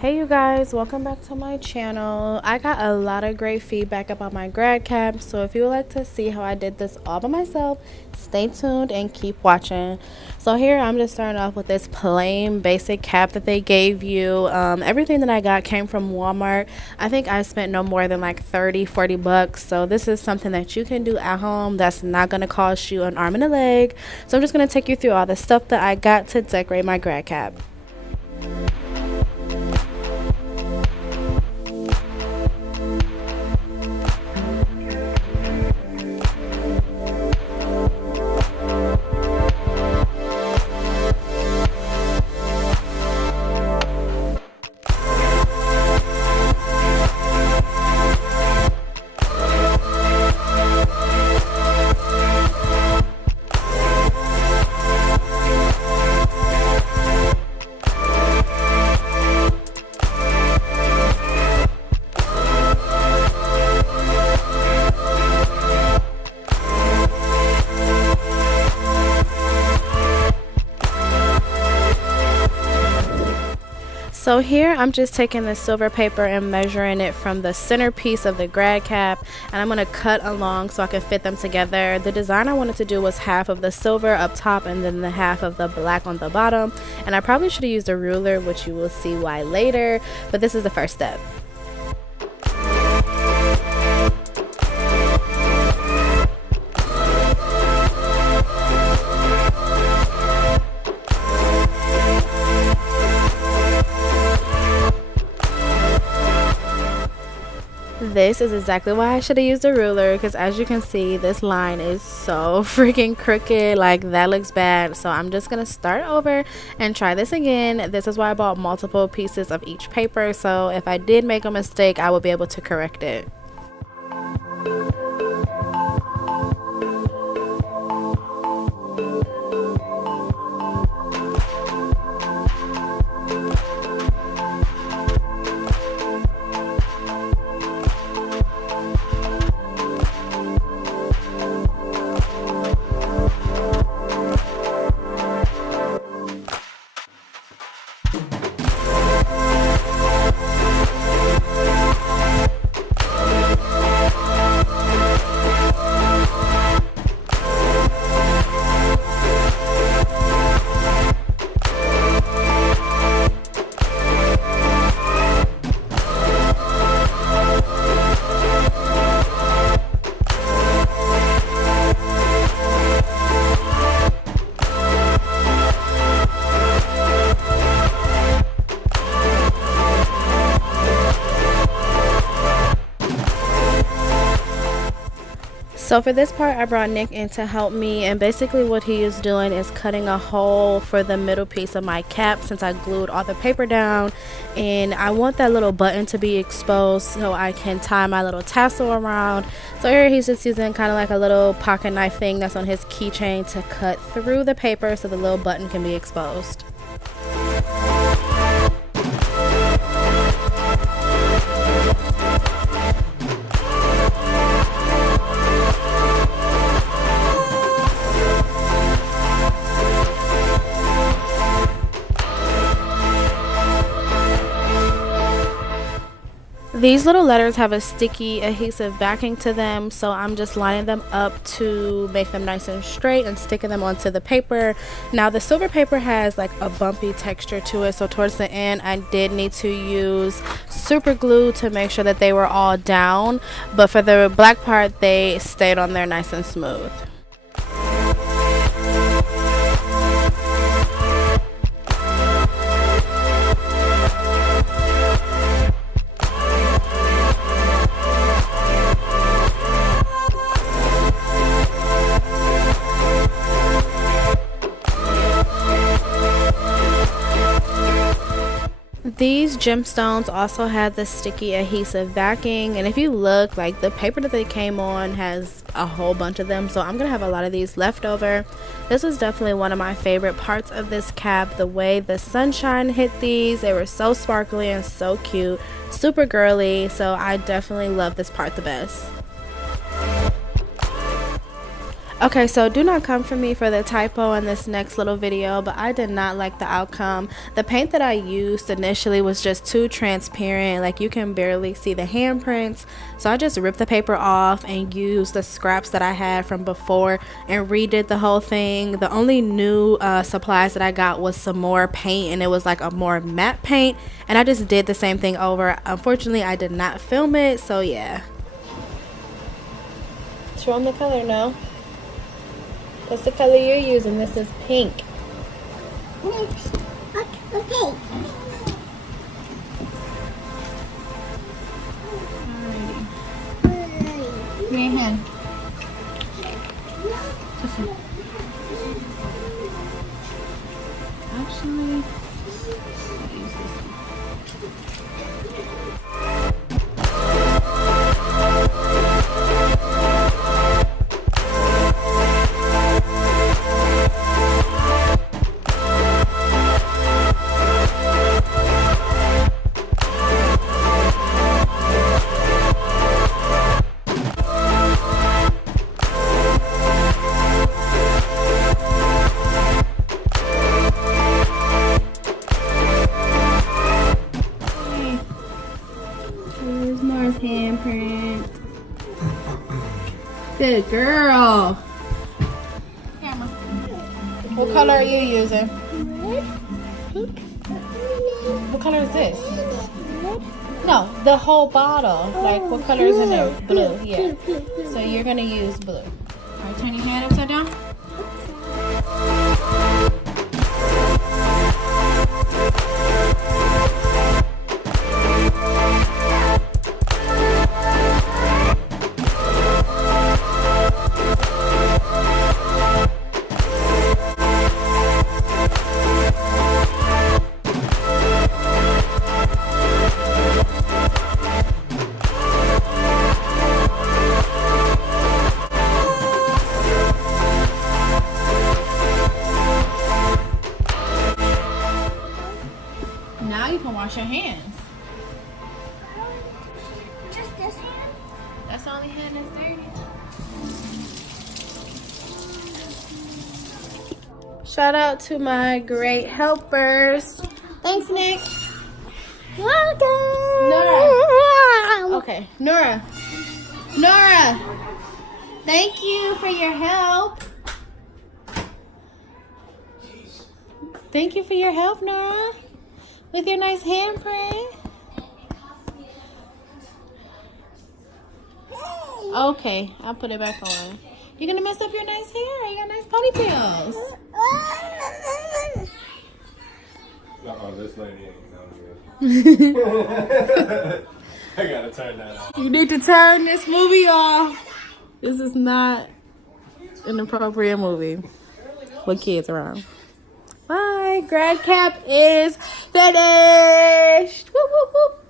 Hey you guys, welcome back to my channel. I got a lot of great feedback about my grad cap, so if you would like to see how I did this all by myself, stay tuned and keep watching. So here I'm just starting off with this plain basic cap that they gave you. Everything that I got came from Walmart. I think I spent no more than like 30-40 bucks, so this is something that you can do at home that's not going to cost you an arm and a leg. So I'm just going to take you through all the stuff that I got to decorate my grad cap. So here I'm just taking the silver paper and measuring it from the centerpiece of the grad cap, and I'm going to cut along so I can fit them together. The design I wanted to do was half of the silver up top and then the half of the black on the bottom, and I probably should have used a ruler, which you will see why later, but this is the first step. This is exactly why I should have used a ruler, because as you can see, this line is so freaking crooked. Like, that looks bad. So I'm just gonna start over and try this again. This is why I bought multiple pieces of each paper, so if I did make a mistake, I will be able to correct it. So for this part, I brought Nick in to help me, and basically what he is doing is cutting a hole for the middle piece of my cap since I glued all the paper down, and I want that little button to be exposed so I can tie my little tassel around. So here he's just using kind of like a little pocket knife thing that's on his keychain to cut through the paper so the little button can be exposed. These little letters have a sticky adhesive backing to them, so I'm just lining them up to make them nice and straight and sticking them onto the paper. Now the silver paper has like a bumpy texture to it, so towards the end I did need to use super glue to make sure that they were all down, but for the black part they stayed on there nice and smooth. These gemstones also had the sticky adhesive backing, and if you look, like, the paper that they came on has a whole bunch of them, so I'm gonna have a lot of these left over. This was definitely one of my favorite parts of this cap. The way the sunshine hit these, they were so sparkly and so cute, super girly, so I definitely love this part the best. Okay, so do not come for me for the typo in this next little video, but I did not like the outcome. The paint that I used initially was just too transparent, like you can barely see the handprints. So I just ripped the paper off and used the scraps that I had from before and redid the whole thing. The only new supplies that I got was some more paint, and it was like a more matte paint, and I just did the same thing over. Unfortunately, I did not film it, so yeah. Show them the color now. What's the color you're using? This is pink. Okay. Alrighty. Give me your hand. Actually, I'll use this one. There's Mars handprint. Good girl. Camera. What color are you using? Pink. What color is this? No, the whole bottle. Like, what color is in there? Blue, yeah. So you're gonna use blue. All right, turn your hand upside down. Now you can wash your hands. Just this hand? That's the only hand that's dirty. Shout out to my great helpers. Thanks, Nick. Welcome. Nora. Okay, Nora. Nora. Thank you for your help. Thank you for your help, Nora. With your nice handprint. Okay, I'll put it back on. You're gonna mess up your nice hair. You got nice ponytails. This lady ain't none good. I gotta turn that off. You need to turn this movie off. This is not an appropriate movie with kids around. Bye. Grad cap is finished. Whoop, whoop, whoop.